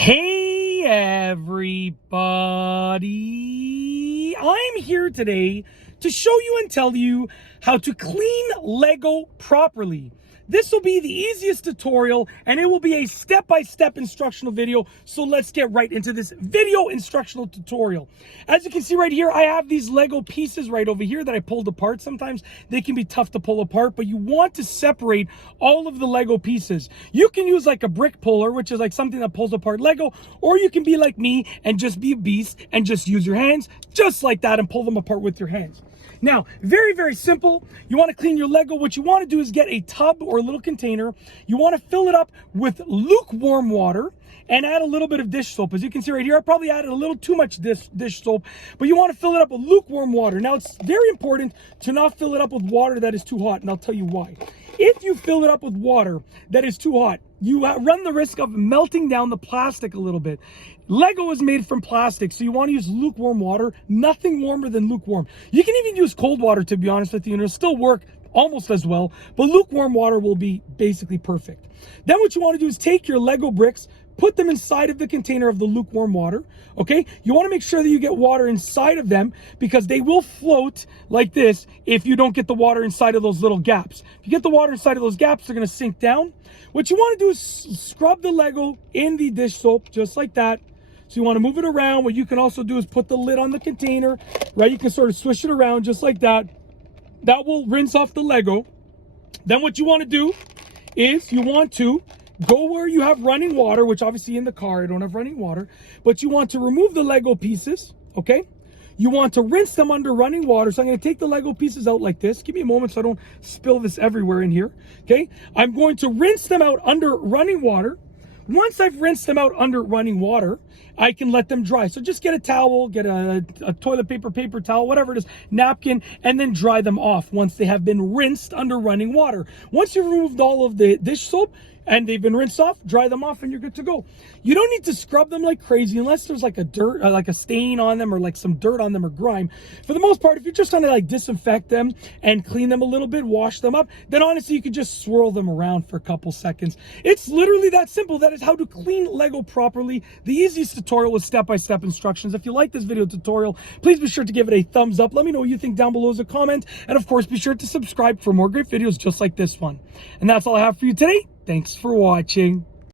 Hey everybody, I'm here today to show you and tell you how to clean Lego properly. This will be the easiest tutorial and it will be a step-by-step instructional video. So let's get right into this video instructional tutorial. As you can see right here, I have these Lego pieces right over here that I pulled apart. Sometimes they can be tough to pull apart, but you want to separate all of the Lego pieces. You can use like a brick puller, which is like something that pulls apart Lego, or you can be like me and just be a beast and just use your hands just like that and pull them apart with your hands. Now, very, very simple. You want to clean your Lego. What you want to do is get a tub or a little container. You want to fill it up with lukewarm water and add a little bit of dish soap. As you can see right here, I probably added a little too much dish soap, but you want to fill it up with lukewarm water. Now, it's very important to not fill it up with water that is too hot, and I'll tell you why. If you fill it up with water that is too hot, you run the risk of melting down the plastic a little bit. Lego is made from plastic, so you want to use lukewarm water, nothing warmer than lukewarm. You can even use cold water, to be honest with you, and it'll still work almost as well, but lukewarm water will be basically perfect. Then what you want to do is take your Lego bricks, put them inside of the container of the lukewarm water, okay? You want to make sure that you get water inside of them because they will float like this if you don't get the water inside of those little gaps. If you get the water inside of those gaps, they're going to sink down. What you want to do is scrub the Lego in the dish soap just like that. So you want to move it around. What you can also do is put the lid on the container, right? You can sort of swish it around just like that. That will rinse off the Lego. Then what you want to do is you want to go where you have running water, which obviously in the car I don't have running water, but you want to remove the Lego pieces, okay? You want to rinse them under running water. So I'm going to take the Lego pieces out like this. Give me a moment so I don't spill this everywhere in here, okay? I'm going to rinse them out under running water. Once I've rinsed them out under running water, I can let them dry. So just get a towel, get a toilet paper towel, whatever it is, napkin, and then dry them off once they have been rinsed under running water. Once you've removed all of the dish soap and they've been rinsed off, dry them off and you're good to go. You don't need to scrub them like crazy unless there's like like a stain on them or like some dirt on them or grime. For the most part, if you're just trying to like disinfect them and clean them a little bit, wash them up, then honestly, you could just swirl them around for a couple seconds. It's literally that simple. That is how to clean Lego properly. The easiest tutorial with step-by-step instructions. If you like this video tutorial, please be sure to give it a thumbs up. Let me know what you think down below as a comment. And of course, be sure to subscribe for more great videos just like this one. And that's all I have for you today. Thanks for watching.